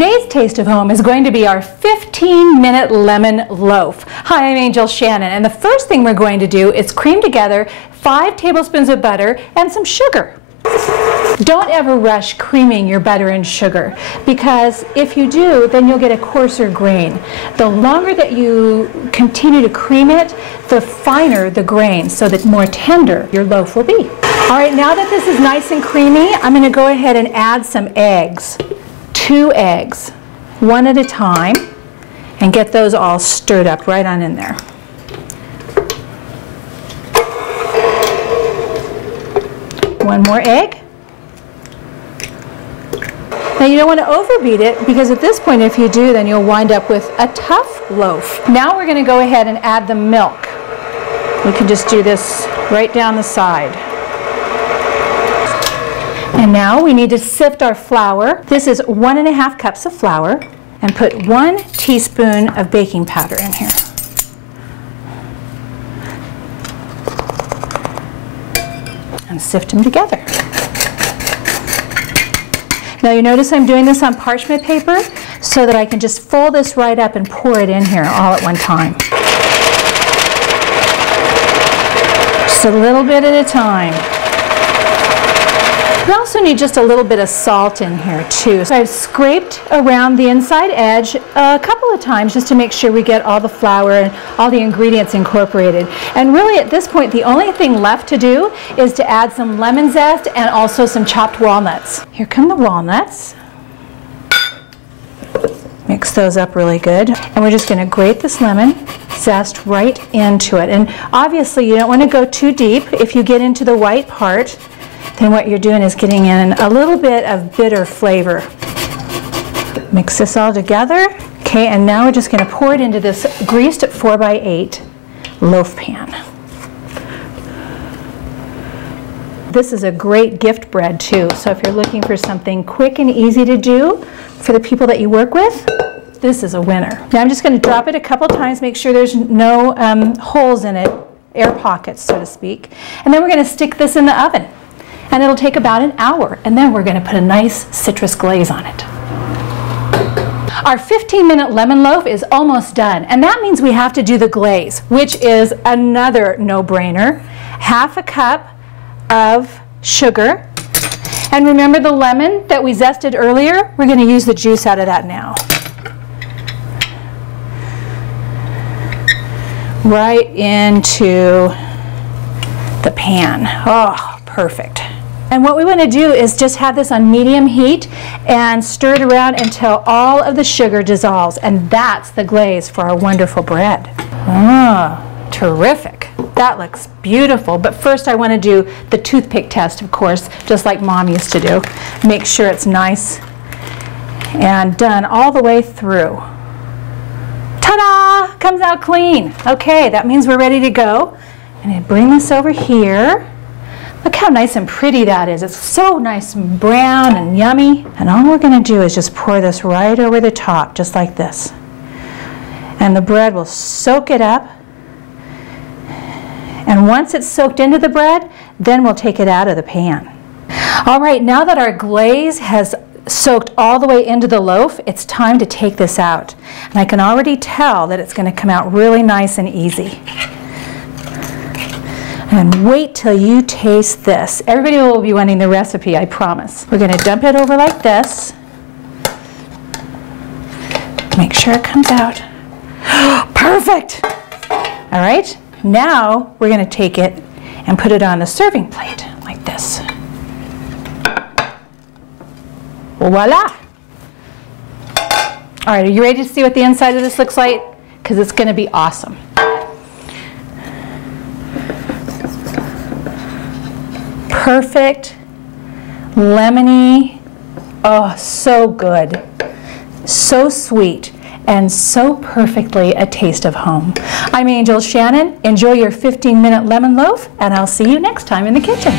Today's Taste of Home is going to be our 15-minute lemon loaf. Hi, I'm Angel Shannon, and the first thing we're going to do is cream together 5 tablespoons of butter and some sugar. Don't ever rush creaming your butter and sugar, because if you do, then you'll get a coarser grain. The longer that you continue to cream it, the finer the grain, so that more tender your loaf will be. All right, now that this is nice and creamy, I'm going to go ahead and add some eggs. 2 eggs, one at a time, and get those all stirred up right on in there. One more egg. Now you don't want to overbeat it, because at this point, if you do, then you'll wind up with a tough loaf. Now we're going to go ahead and add the milk. We can just do this right down the side. And now we need to sift our flour. This is 1½ cups of flour, and put 1 teaspoon of baking powder in here. And sift them together. Now you notice I'm doing this on parchment paper so that I can just fold this right up and pour it in here all at one time. Just a little bit at a time. We also need just a little bit of salt in here too. So I've scraped around the inside edge a couple of times just to make sure we get all the flour and all the ingredients incorporated. And really at this point, the only thing left to do is to add some lemon zest and also some chopped walnuts. Here come the walnuts. Mix those up really good. And we're just going to grate this lemon zest right into it. And obviously you don't want to go too deep. If you get into the white part, then what you're doing is getting in a little bit of bitter flavor. Mix this all together. Okay, and now we're just going to pour it into this greased 4x8 loaf pan. This is a great gift bread too, so if you're looking for something quick and easy to do for the people that you work with, this is a winner. Now I'm just going to drop it a couple times, make sure there's no holes in it, air pockets so to speak, and then we're going to stick this in the oven. And it'll take about an hour, and then we're going to put a nice citrus glaze on it. Our 15-minute lemon loaf is almost done, and that means we have to do the glaze, which is another no-brainer. 1/2 cup of sugar, and remember the lemon that we zested earlier? We're going to use the juice out of that now. Right into the pan. Oh, perfect. And what we want to do is just have this on medium heat and stir it around until all of the sugar dissolves. And that's the glaze for our wonderful bread. Ah, terrific. That looks beautiful. But first I want to do the toothpick test, of course, just like Mom used to do. Make sure it's nice and done all the way through. Ta-da! Comes out clean. Okay, that means we're ready to go. I'm going to bring this over here. Look how nice and pretty that is. It's so nice and brown and yummy. And all we're going to do is just pour this right over the top, just like this. And the bread will soak it up. And once it's soaked into the bread, then we'll take it out of the pan. All right, now that our glaze has soaked all the way into the loaf, it's time to take this out. And I can already tell that it's going to come out really nice and easy. And wait till you taste this. Everybody will be wanting the recipe, I promise. We're going to dump it over like this. Make sure it comes out. Perfect! All right, now we're going to take it and put it on a serving plate like this. Voila! All right, are you ready to see what the inside of this looks like? Because it's going to be awesome. Perfect, lemony, oh, so good, so sweet, and so perfectly a taste of home. I'm Angel Shannon. Enjoy your 15-minute lemon loaf, and I'll see you next time in the kitchen.